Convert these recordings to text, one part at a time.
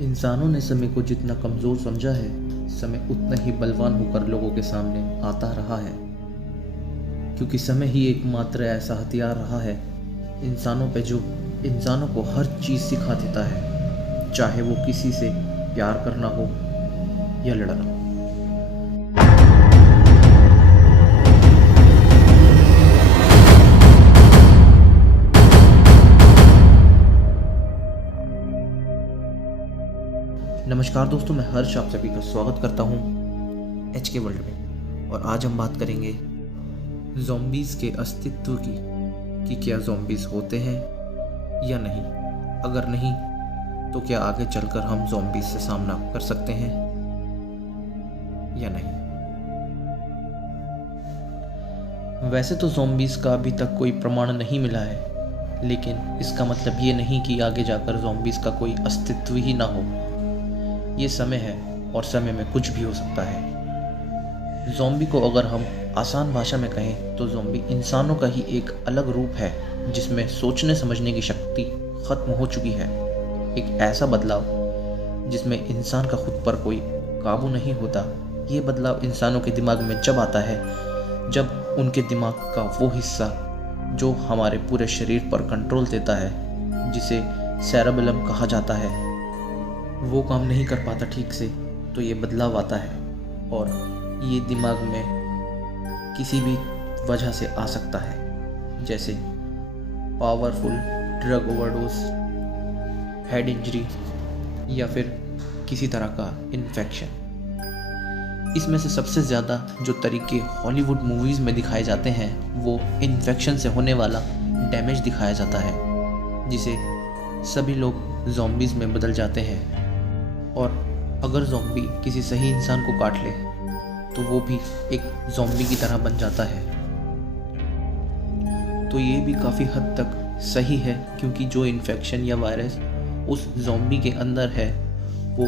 इंसानों ने समय को जितना कमज़ोर समझा है, समय उतना ही बलवान होकर लोगों के सामने आता रहा है। क्योंकि समय ही एकमात्र ऐसा हथियार रहा है इंसानों पे जो इंसानों को हर चीज़ सिखा देता है, चाहे वो किसी से प्यार करना हो या लड़ना। नमस्कार दोस्तों, मैं हर्ष आप सभी का स्वागत करता हूँ एच के वर्ल्ड में। और आज हम बात करेंगे ज़ॉम्बीज़ के अस्तित्व की, कि क्या ज़ॉम्बीज़ होते हैं या नहीं। अगर नहीं तो क्या आगे चलकर हम ज़ॉम्बीज़ से सामना कर सकते हैं या नहीं। वैसे तो ज़ॉम्बीज़ का अभी तक कोई प्रमाण नहीं मिला है, लेकिन इसका मतलब ये नहीं कि आगे जाकर ज़ॉम्बीज़ का कोई अस्तित्व ही ना हो। ये समय है और समय में कुछ भी हो सकता है। ज़ॉम्बी को अगर हम आसान भाषा में कहें तो ज़ॉम्बी इंसानों का ही एक अलग रूप है, जिसमें सोचने समझने की शक्ति ख़त्म हो चुकी है। एक ऐसा बदलाव जिसमें इंसान का खुद पर कोई काबू नहीं होता। ये बदलाव इंसानों के दिमाग में जब आता है, जब उनके दिमाग का वो हिस्सा जो हमारे पूरे शरीर पर कंट्रोल देता है, जिसे सेरेबेलम कहा जाता है, वो काम नहीं कर पाता ठीक से, तो ये बदलाव आता है। और ये दिमाग में किसी भी वजह से आ सकता है, जैसे powerful drug overdose, head injury या फिर किसी तरह का इन्फेक्शन। इसमें से सबसे ज़्यादा जो तरीके हॉलीवुड मूवीज़ में दिखाए जाते हैं, वो इन्फेक्शन से होने वाला डैमेज दिखाया जाता है, जिसे सभी लोग ज़ॉम्बीज़ में बदल जाते हैं। और अगर ज़ॉम्बी किसी सही इंसान को काट ले तो वो भी एक ज़ॉम्बी की तरह बन जाता है। तो ये भी काफ़ी हद तक सही है, क्योंकि जो इन्फेक्शन या वायरस उस ज़ॉम्बी के अंदर है, वो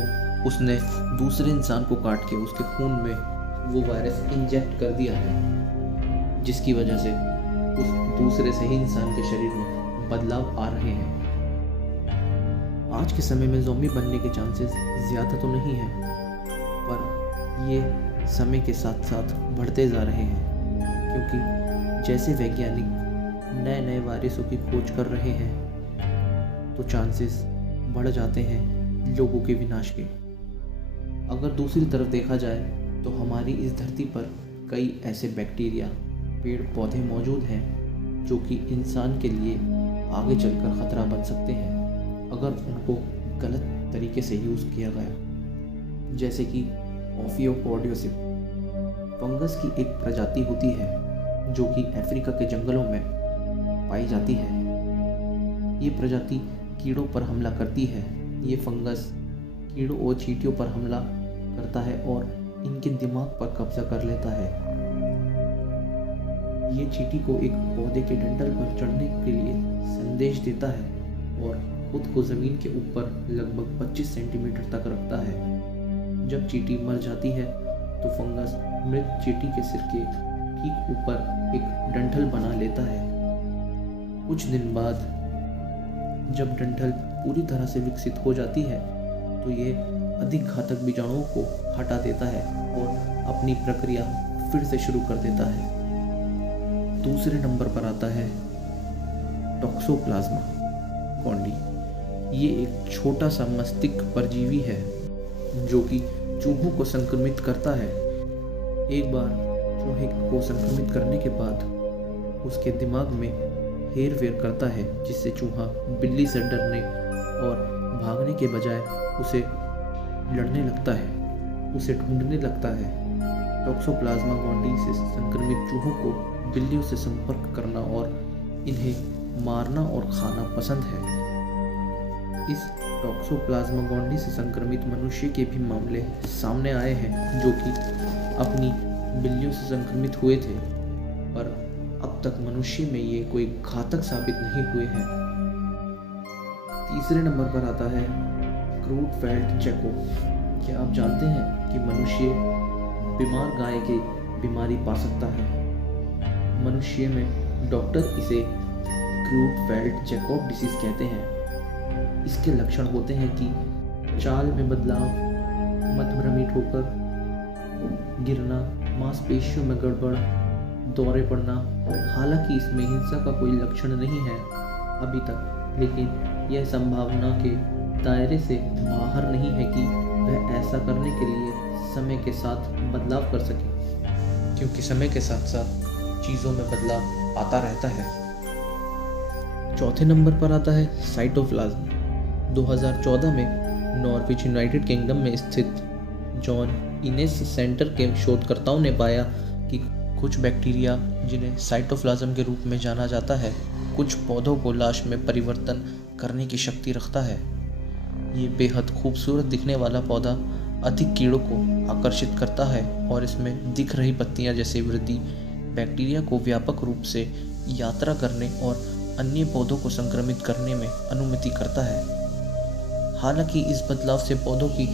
उसने दूसरे इंसान को काट के उसके खून में वो वायरस इंजेक्ट कर दिया है, जिसकी वजह से उस दूसरे सही इंसान के शरीर में बदलाव आ रहे हैं। आज के समय में ज़ॉम्बी बनने के चांसेस ज़्यादा तो नहीं हैं, पर ये समय के साथ साथ बढ़ते जा रहे हैं, क्योंकि जैसे वैज्ञानिक नए नए वायरसों की खोज कर रहे हैं, तो चांसेस बढ़ जाते हैं लोगों के विनाश के। अगर दूसरी तरफ देखा जाए तो हमारी इस धरती पर कई ऐसे बैक्टीरिया, पेड़ पौधे मौजूद हैं जो कि इंसान के लिए आगे चलकर ख़तरा बन सकते हैं अगर उनको गलत तरीके से यूज़ किया गया। जैसे कि ओफियोकॉर्डियोसिस फंगस की एक प्रजाति होती है जो कि अफ्रीका के जंगलों में पाई जाती है। ये प्रजाति कीड़ों पर हमला करती है। ये फंगस कीड़ों और चींटियों पर हमला करता है और इनके दिमाग पर कब्जा कर लेता है। ये चींटी को एक पौधे के डंठल पर चढ़ने के लिए संदेश देता है और खुद को ज़मीन के ऊपर लगभग 25 सेंटीमीटर तक रखता है। जब चींटी मर जाती है तो फंगस मृत चींटी के सिर के ठीक ऊपर एक डंठल बना लेता है। कुछ दिन बाद जब डंठल पूरी तरह से विकसित हो जाती है तो ये अधिक घातक बीजाणुओं को हटा देता है और अपनी प्रक्रिया फिर से शुरू कर देता है। दूसरे नंबर पर आता है टॉक्सोप्लाज्मा गोंडी। ये एक छोटा सा मस्तिष्क परजीवी है जो कि चूहों को संक्रमित करता है। एक बार चूहे को संक्रमित करने के बाद उसके दिमाग में हेरफेर करता है, जिससे चूहा बिल्ली से डरने और भागने के बजाय उसे लड़ने लगता है, उसे ढूंढने लगता है। टॉक्सोप्लाज्मा गोंडी से संक्रमित चूहों को बिल्लियों से संपर्क करना और इन्हें मारना और खाना पसंद है। इस टॉक्सोप्लाज्मा गोंडी से संक्रमित मनुष्य के भी मामले सामने आए हैं, जो कि अपनी बिल्लियों से संक्रमित हुए थे, पर अब तक मनुष्य में ये कोई घातक साबित नहीं हुए हैं। तीसरे नंबर पर आता है क्रूटफेल्ड-जैकोब। क्या आप जानते हैं कि मनुष्य बीमार गाय की बीमारी पा सकता है? मनुष्य में डॉक्टर इसे क्रूटफेल्ड-जैकोब डिसीज कहते हैं। इसके लक्षण होते हैं कि चाल में बदलाव, मदभ्रमित होकर गिरना, मांसपेशियों में गड़बड़, दौरे पड़ना। हालांकि इसमें हिंसा का कोई लक्षण नहीं है अभी तक, लेकिन यह संभावना के दायरे से बाहर नहीं है कि वह ऐसा करने के लिए समय के साथ बदलाव कर सके, क्योंकि समय के साथ साथ चीज़ों में बदलाव आता रहता है। चौथे नंबर पर आता है साइटोप्लाज्म। 2014 में नॉर्विच यूनाइटेड किंगडम में स्थित जॉन इनेस सेंटर के शोधकर्ताओं ने पाया कि कुछ बैक्टीरिया, जिन्हें साइटोप्लाज्म के रूप में जाना जाता है, कुछ पौधों को लाश में परिवर्तन करने की शक्ति रखता है। ये बेहद खूबसूरत दिखने वाला पौधा अधिक कीड़ों को आकर्षित करता है और इसमें दिख रही पत्तियां जैसी वृद्धि बैक्टीरिया को व्यापक रूप से यात्रा करने और अन्य पौधों को संक्रमित करने में अनुमति करता है। हालांकि इस बदलाव से पौधों की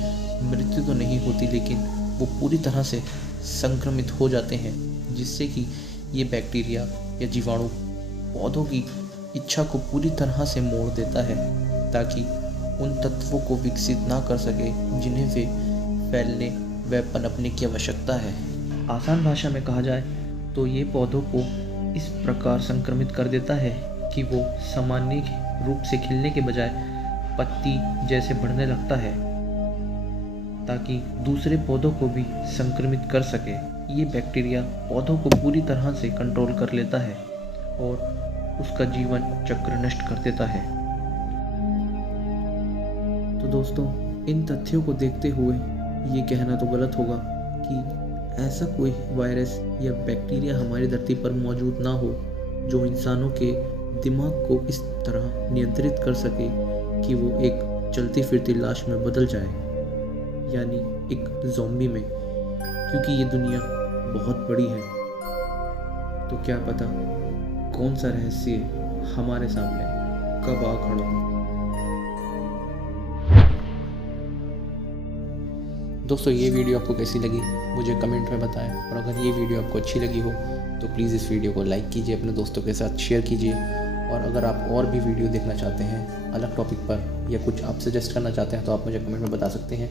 मृत्यु तो नहीं होती, लेकिन वो पूरी तरह से संक्रमित हो जाते हैं, जिससे कि ये बैक्टीरिया या जीवाणु पौधों की इच्छा को पूरी तरह से मोड़ देता है, ताकि उन तत्वों को विकसित ना कर सके जिन्हें वे फैलने व पनपने की आवश्यकता है। आसान भाषा में कहा जाए तो ये पौधों को इस प्रकार संक्रमित कर देता है कि वो सामान्य रूप से खिलने के बजाय पत्ती जैसे बढ़ने लगता है, ताकि दूसरे पौधों को भी संक्रमित कर सके। ये बैक्टीरिया पौधों को पूरी तरह से कंट्रोल कर लेता है और उसका जीवन चक्र नष्ट कर देता है। तो दोस्तों, इन तथ्यों को देखते हुए ये कहना तो गलत होगा कि ऐसा कोई वायरस या बैक्टीरिया हमारी धरती पर मौजूद ना हो जो इंसानों के दिमाग को इस तरह नियंत्रित कर सके कि वो एक चलती फिरती लाश में बदल जाए, यानी एक ज़ॉम्बी में। क्योंकि ये दुनिया बहुत बड़ी है, तो क्या पता कौन सा रहस्य हमारे सामने कब आ खड़ा हो। दोस्तों, ये वीडियो आपको कैसी लगी मुझे कमेंट में बताएं, और अगर ये वीडियो आपको अच्छी लगी हो तो प्लीज़ इस वीडियो को लाइक कीजिए, अपने दोस्तों के साथ शेयर कीजिए। और अगर आप और भी वीडियो देखना चाहते हैं अलग टॉपिक पर, या कुछ आप सजेस्ट करना चाहते हैं, तो आप मुझे कमेंट में बता सकते हैं,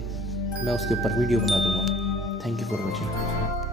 मैं उसके ऊपर वीडियो बना दूँगा। Thank you for watching.